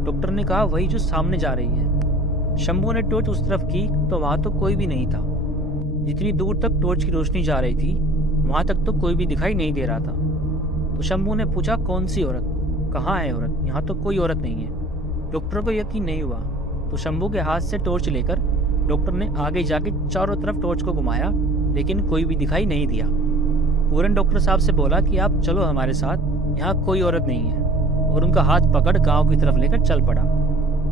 Doctor ने कहा वही जो सामने जा रही है। शंभू ने टॉर्च उस तरफ की तो वहां तो कोई भी नहीं था। जितनी दूर तक टॉर्च की रोशनी जा रही थी वहां तक तो कोई भी दिखाई नहीं दे रहा था। तो शंभू ने पूछा, कौन सी औरत, कहाँ है औरत, यहाँ तो कोई औरत नहीं है। डॉक्टर को यकीन नहीं हुआ तो शंभू के हाथ से टॉर्च लेकर डॉक्टर ने आगे जाके चारों तरफ टॉर्च को घुमाया, लेकिन कोई भी दिखाई नहीं दिया। पूरन डॉक्टर साहब से बोला कि आप चलो हमारे साथ, यहाँ कोई औरत नहीं है, और उनका हाथ पकड़ गांव की तरफ लेकर चल पड़ा।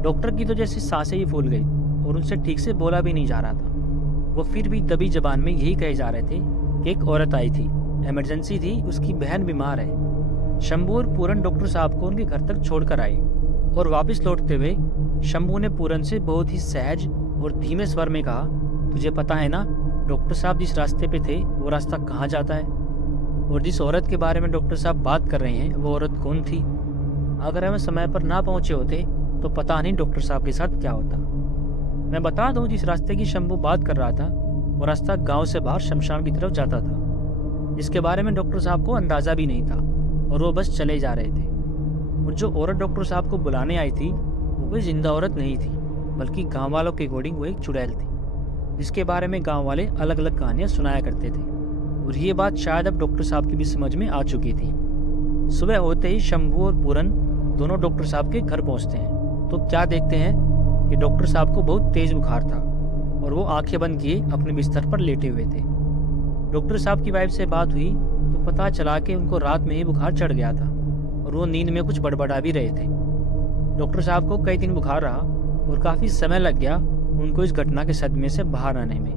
डॉक्टर की तो जैसी सांसें ही फूल गई और उनसे ठीक से बोला भी नहीं जा रहा था। वो फिर भी दबी जबान में यही कहे जा रहे थे कि एक औरत आई थी, इमरजेंसी थी, उसकी बहन बीमार है। शंभू और पूरन डॉक्टर साहब को उनके घर तक छोड़कर आए और वापस लौटते हुए शंभू ने पूरन से बहुत ही सहज और धीमे स्वर में कहा, तुझे पता है ना डॉक्टर साहब जिस रास्ते पे थे वो रास्ता कहाँ जाता है, और जिस औरत के बारे में डॉक्टर साहब बात कर रहे हैं वो औरत कौन थी। अगर हमें समय पर ना पहुंचे होते तो पता नहीं डॉक्टर साहब के साथ क्या होता। मैं बता दूं, जिस रास्ते की शंभू बात कर रहा था वो रास्ता गांव से बाहर शमशान की तरफ जाता था, जिसके बारे में डॉक्टर साहब को अंदाजा भी नहीं था और वो बस चले जा रहे थे। और जो औरत डॉक्टर साहब को बुलाने आई थी वो कोई जिंदा औरत नहीं थी, बल्कि गांव वालों के अकॉर्डिंग वो एक चुड़ैल थी, जिसके बारे में गांव वाले अलग अलग कहानियां सुनाया करते थे। और ये बात शायद अब डॉक्टर साहब की भी समझ में आ चुकी थी। सुबह होते ही शंभू और पूरन दोनों डॉक्टर साहब के घर पहुंचते हैं तो क्या देखते हैं कि डॉक्टर साहब को बहुत तेज बुखार था और वो आंखें बंद किए अपने बिस्तर पर लेटे हुए थे। डॉक्टर साहब की वाइफ से बात हुई तो पता चला कि उनको रात में ही बुखार चढ़ गया था और वो नींद में कुछ बड़बड़ा भी रहे थे। डॉक्टर साहब को कई दिन बुखार रहा और काफ़ी समय लग गया उनको इस घटना के सदमे से बाहर आने में।